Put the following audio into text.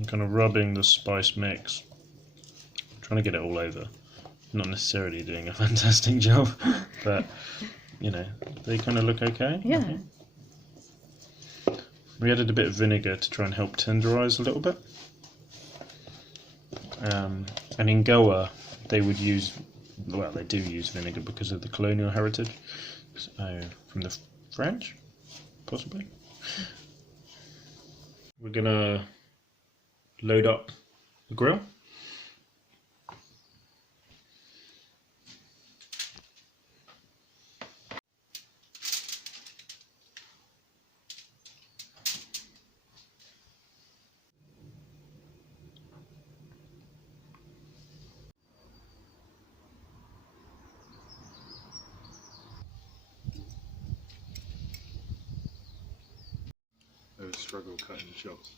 I'm kind of rubbing the spice mix, trying to get it all over. Not necessarily doing a fantastic job, but you know, they kind of look okay. Yeah. We added a bit of vinegar to try and help tenderize a little bit. And in Goa, they would use, well, they do use vinegar because of the colonial heritage. So, from the French, possibly. We're gonna load up the grill. I struggle cutting shots.